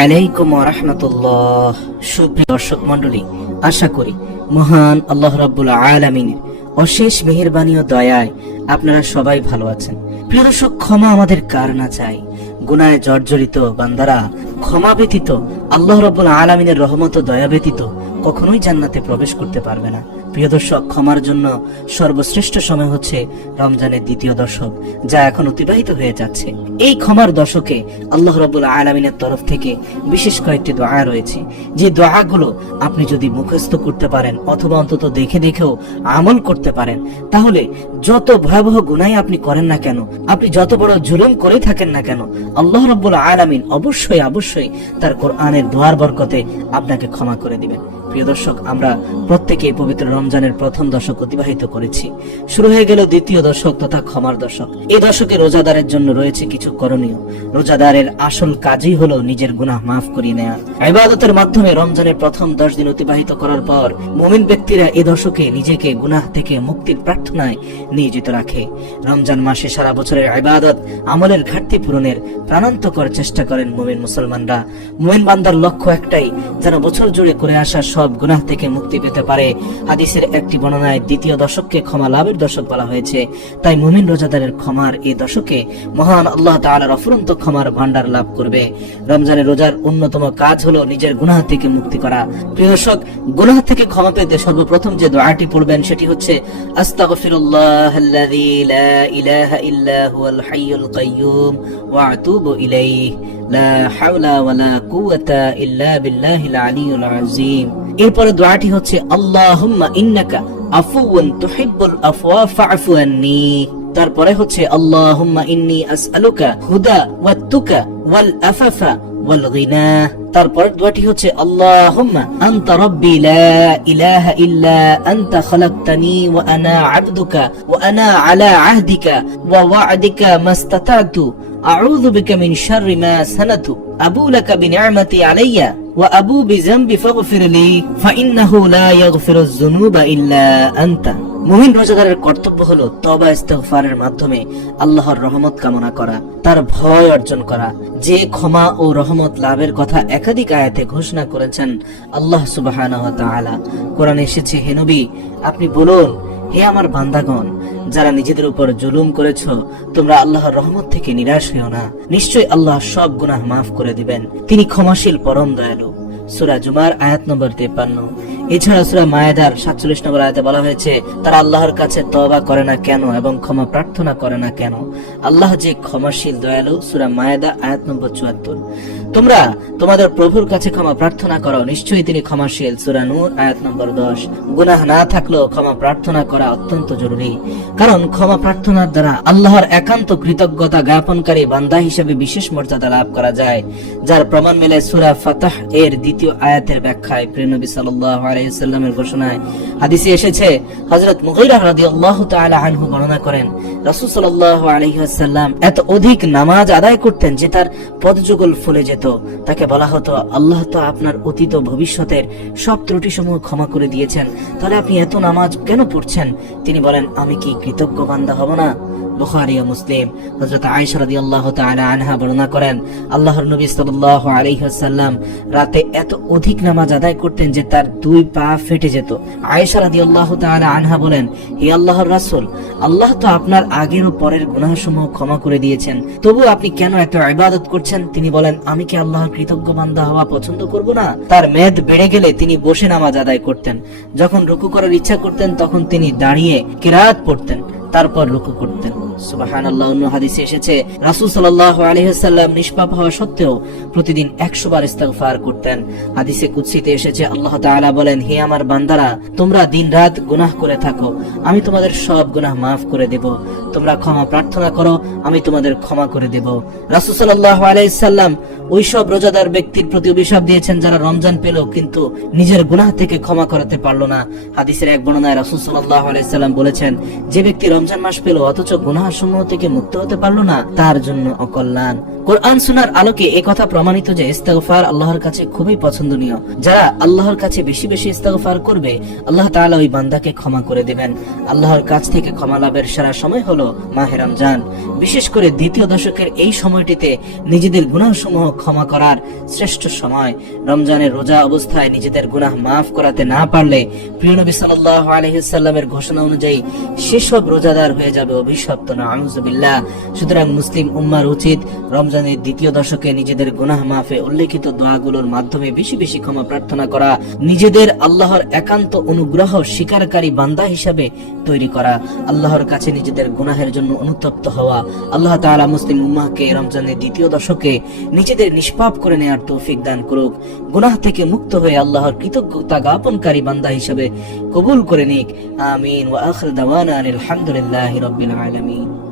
আলাইকুম রহমতুল্লাহ। সুপ্রিয় দর্শক মন্ডলী আশা করি মহান আল্লাহ অশেষ ও দয়ায় আপনারা সবাই ভালো আছেন। প্রিয় দর্শক, ক্ষমা আমাদের কার না চাই? গুনায় জর্জরিত বান্দারা, ক্ষমা ব্যতীত আল্লাহ রাব্বুল আলামিনের রহমত ও দয়া ব্যতীত কখনোই জান্নাতে প্রবেশ করতে পারবে না। প্রিয় দর্শক, ক্ষমার জন্য সর্বশ্রেষ্ঠ সময় হচ্ছে রমজানের দ্বিতীয় দশক, যা এখন অতিবাহিত হয়ে যাচ্ছে। এই ক্ষমার দশকে আল্লাহ রাব্বুল আলামিনের তরফ থেকে বিশেষ কয়েকটি দোয়া রয়েছে। যে দোয়াগুলো আপনি যদি মুখস্থ করতে পারেন অথবা অন্তত দেখে দেখেও আমল করতে পারেন, তাহলে যত ভয়াবহ গুনাই আপনি করেন না কেন, আপনি যত বড় জুলুম করে থাকেন না কেন, আল্লাহ রাব্বুল আলামিন অবশ্যই অবশ্যই তার কোরআনের দোয়ার বরকতে আপনাকে ক্ষমা করে দিবেন। প্রিয় দর্শক, আমরা প্রত্যেকে পবিত্র রমজানের প্রথম দশক অতিবাহিত করেছি। শুরু হয়ে গেল দ্বিতীয় দশক তথা ক্ষমার দশক। এই দশকে রোজাদারের জন্য রয়েছে কিছু করণীয়। রোজাদারের আসল কাজই হলো নিজের গুনাহ মাফ করিয়ে নেওয়া ইবাদতের মাধ্যমে রমজানের প্রথম দশ দিন অতিবাহিত করার পর মুমিন ব্যক্তিরা এই দশকে নিজেকে গুনাহ থেকে মুক্তির প্রার্থনায় নিয়োজিত রাখে। রমজান মাসে সারা বছরের ইবাদত, আমলের ঘাটতি পূরণের প্রাণান্তকর চেষ্টা করেন মুমিন মুসলমানরা। মুমিন বান্দার লক্ষ্য একটাই, যেন বছর জুড়ে করে আসা সব গুনাহ থেকে মুক্তি পেতে পারে। হাদিসের একটি বর্ণনায় দ্বিতীয় দশককে ক্ষমা লাভের দশক বলা হয়েছে। তাই মুমিন রোজাদারের ক্ষমার এই দশকে মহান আল্লাহ তাআলার অফুরন্ত ক্ষমার ভান্ডার লাভ করবে। রমজানের রোজার অন্যতম কাজ হলো নিজের গুনাহ থেকে মুক্তি করা। প্রিয় দর্শক, গুনাহ থেকে ক্ষমা পেতে সর্বপ্রথম যে দোয়াটি পড়বেন সেটি হচ্ছে, আস্তাগফিরুল্লাহ আল্লাযী লা ইলাহা ইল্লা হুয়াল হাইয়ুল কাইয়্যুম ওয়া আতুবু ইলাইহি। লা হাওলা ওয়ালা কুওয়াতা ইল্লা বিল্লাহিল আলিয়্যুল আযীম। এরপরে দোয়াটি হচ্ছে, আল্লাহুম্মা ইন্নাকা তারপরে হচ্ছে, আল্লাহুম্মা ইন্নী আসআলুকা হুদা ওয়াত্তুকা ওয়াল আফাফা ওয়াল গিনা। তারপর দোয়াটি হচ্ছে আল্লাহুম্মা আনতা রাব্বি লা ইলাহা ইল্লা আনতা খলাকতানি ওয়া আনা আবদুকা ওয়া আনা আলা আহদিকা ওয়া ওয়া'দিকা মাস্তাতা'তু আউযু বিকা মিন শাররি মা সানাতু আবু লাকা বিনি'মাতি আলাইয়া ওয়া আবু বিযামবি ফাগফিরলি ফা ইন্নাহু লা ইয়াগফিরুয যুনুবা ইল্লা আনতা মুমিন রোজাদারের কর্তব্য হলো তবা ইস্তেগফারের মাধ্যমে আল্লাহর রহমত কামনা করা, তার ভয় অর্জন করা। যে ক্ষমা ও রহমত লাভের কথা একাধিক আয়াতে ঘোষণা করেছেন আল্লাহ তাআলা। কোরআনে এসেছে, হে নবী, আপনি বলুন, হে আমার বান্দাগণ, যারা নিজেদের উপর জুলুম করেছ, তোমরা আল্লাহর রহমত থেকে নিরাশ হইও না। নিশ্চয়ই আল্লাহ সব গুনাহ মাফ করে দিবেন। তিনি ক্ষমাশীল, পরম দয়ালু। সুরা জুমার আয়াত নম্বর তেপান্ন এছাড়া সুরা মায়েদার সাতচল্লিশ নম্বর আয়তে বলা হয়েছে, তারা আল্লাহর কাছে তবা করে না কেন এবং ক্ষমা প্রার্থনা করে না কেন? আল্লাহ যে ক্ষমাশীল, দয়ালু সুরা মায়েদা আয়াত নম্বর চুয়াত্তর। তোমরা তোমাদের প্রভুর কাছে ক্ষমা প্রার্থনা করো। নিশ্চয়ই তিনি ক্ষমাশীল। সুরা নূর, আয়াত নম্বর দশ। গুনাহ না থাকলেও ক্ষমা প্রার্থনা করা অত্যন্ত জরুরি। কারণ ক্ষমা প্রার্থনার দ্বারা আল্লাহর একান্ত কৃতজ্ঞতা জ্ঞাপনকারী বান্দা হিসেবে বিশেষ মর্যাদা লাভ করা যায়। যার প্রমাণ মেলে সুরা ফাতাহ এর দ্বিতীয় আয়াতের ব্যাখ্যায়। প্রিয়নবী সাল্লাল্লাহু আলাইহি সাল্লামের ঘোষণায় হাদিসে এসেছে, হযরত মুগীরা রাদিয়াল্লাহু তাআলা আনহু বর্ণনা করেন, রাসূল সাল্লাল্লাহু আলাইহি এত অধিক নামাজ আদায় করতেন যে তার পদযুগল ফুলে যেত। তাকে বলা হতো, আল্লাহ তো আপনার অতীত ভবিষ্যতের সব ত্রুটি সমূহ ক্ষমা করে দিয়েছেন। তাহলে আপনি এত নামাজ কেন পড়ছেন? তিনি বলেন, আমি কি কৃতজ্ঞ বান্দা হব না? বুখারী ও মুসলিম। হযরত আয়েশা রাদিয়াল্লাহু তাআলা আনহা বর্ণনা করেন, আল্লাহর নবী সাল্লাল্লাহু আলাইহি ওয়াসাল্লাম রাতে এত অধিক নামাজ আদায় করতেন যে তার দুই পা ফেটে যেত। আয়েশা রাদিয়াল্লাহু তাআলা আনহা বলেন, হে আল্লাহর রাসূল, আল্লাহ তো আপনার আগের ও পরের গুনাহসমূহ ক্ষমা করে দিয়েছেন। তবু আপনি কেন এত ইবাদত করছেন? তিনি বলেন, আমি কি আল্লাহর কৃতজ্ঞ বান্দা হওয়া পছন্দ করব না? তার মেদ বেড়ে গেলে তিনি বসে নামাজ আদায় করতেন। যখন রুকু করার ইচ্ছা করতেন, তখন তিনি দাঁড়িয়ে কিরাত পড়তেন। তারপর রুকু করতেন। সুবহানাল্লাহ, অন্য হাদিসে এসেছে, রাসূল সাল্লাল্লাহু আলাইহি ওয়াসাল্লাম নিষ্পাপ হওয়া সত্ত্বেও প্রতিদিন 100 বার ইস্তেগফার করতেন। হাদিসে কুদসিতে এসেছে, আল্লাহ তাআলা বলেন, হে আমার বান্দারা, তোমরা দিনরাত গুনাহ করে থাকো। আমি তোমাদের সব গুনাহ মাফ করে দেব। তোমরা ক্ষমা প্রার্থনা করো, আমি তোমাদের ক্ষমা করে দেব। রাসূল সাল্লাল্লাহু আলাইহি সাল্লাম ওই সব রোজাদার ব্যক্তির প্রতি অভিশাপ দিয়েছেন যারা রমজান পেল, কিন্তু নিজের গুনাহ থেকে ক্ষমা করাতে পারল না। হাদিসের এক বর্ণনায় রাসূল সাল্লাল্লাহু আলাইহি সাল্লাম বলেছেন, যে ব্যক্তি রমজান মাস পেল, অথচ গুনাহ সমূহ থেকে মুক্ত হতে পারল না, তার জন্য অকল্যাণ। কোরআন সুনার আলোকে এ কথা প্রমাণিত যে ইস্তেগফার আল্লাহর কাছে খুবই পছন্দনীয়। যারা আল্লাহর কাছে বেশি বেশি ইস্তেগফার করবে, আল্লাহ তাআলা ওই বান্দাকে ক্ষমা করে দেবেন। আল্লাহর কাছ থেকে ক্ষমা লাভের সেরা সময় হলো মাহে রমজান। বিশেষ করে দ্বিতীয় দশকের এই সময়টিতে নিজেদের গুনাহসমূহ ক্ষমা করার শ্রেষ্ঠ সময়। রমজানের রোজা অবস্থায় নিজেদের গুনাহ মাফ করাতে না পারলে প্রিয় নবী সাল্লাল্লাহু আলাইহি ঘোষণা অনুযায়ী সেসব রোজাদার হয়ে যাবে অভিশপ্ত। না সুতরাং মুসলিম উম্মার উচিত রমজানের দ্বিতীয় দশকে নিজেদের গুনাহ মাফে উল্লেখিত দোয়াগুলোর মাধ্যমে বেশি বেশি ক্ষমা প্রার্থনা করা, নিজেদের আল্লাহর একান্ত অনুগ্রহ স্বীকারকারী বান্দা হিসাবে তৈরি করা, আল্লাহর কাছে নিজেদের গুনাহের জন্য অনুতপ্ত হওয়া। আল্লাহ তাআলা মুসলিম উম্মাহকে রমজানের দ্বিতীয় দশকে নিজেদের নিষ্পাপ করে নেয়ার তৌফিক দান করুক। গুনাহ থেকে মুক্ত হয়ে আল্লাহর কৃতজ্ঞতা জ্ঞাপনকারী বান্দা হিসেবে কবুল করে নিক। আমিন। ওয়া আখির দাওয়ানা আলহামদুলিল্লাহি হামদুলিল্লাহি রাব্বিল আলামিন।